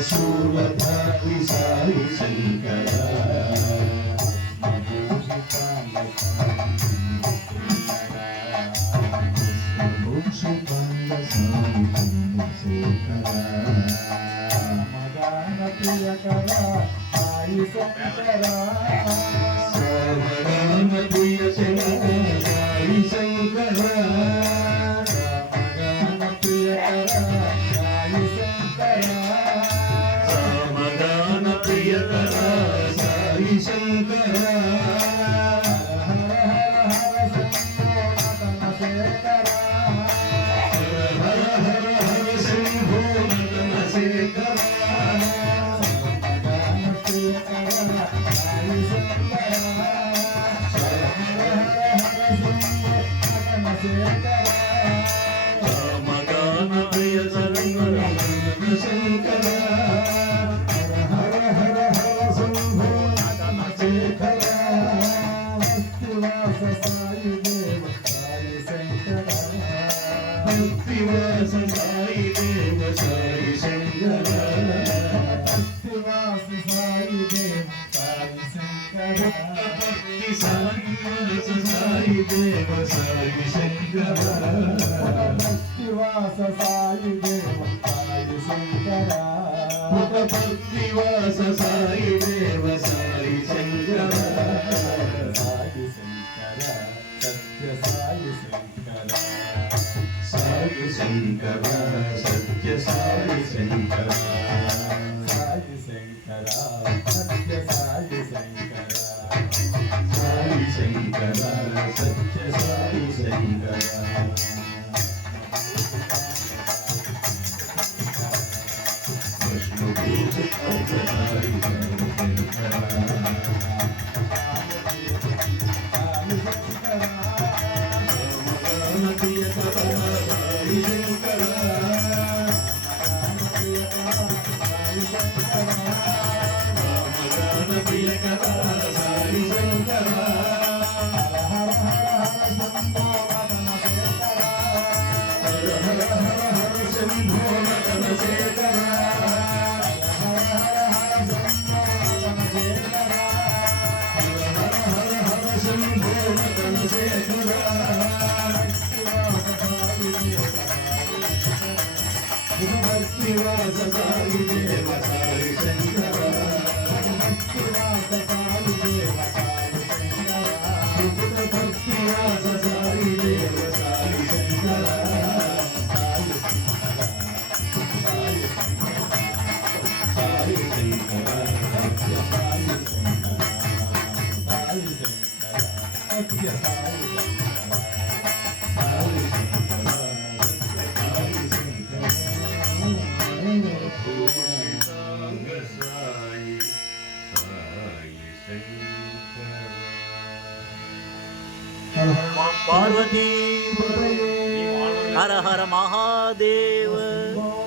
శూలధారి సాయి శంకర భూషితాంగ సాయి చంద్రశేఖర మదాన ప్రియకర సాయి శంకర మదాన ప్రియ శంకర సాయి శంకర మదాన ప్రియకర సాయి శంకర ప్రియకర సాయి శంకర హర హర హర శంభో నటన శేఖర మగాన ప్రియ శంకర శంకర భక్తివాస సాయి దేవ సాయి శంకర భక్తివాస సాయి దేవ సాయి శంకర భక్తి సాయివాస సాయి దేవ సాయి శంకర భక్తివాస సాయి దేవ సాయి శంకర భక్తివాస సాయి దేవ సాయి శంకర సాయి శంకర సత్య సాయి శంకర సాయి శంకర సత్య సాయి శంకర సాయి శంకర సత్య సాయి శంకర సాయి శంకర సత్య సాయి శంకర భక్తివాస సాయి దేవ సాయి శంకర భక్తివాస సాయి దేవ సాయి శంకర భక్తివాస సాయి దేవ సాయి శంకర సాయి శంకర సత్య సాయి శంకర సాయి శంకర సత్య సాయి पार्वती हर हर महादेव।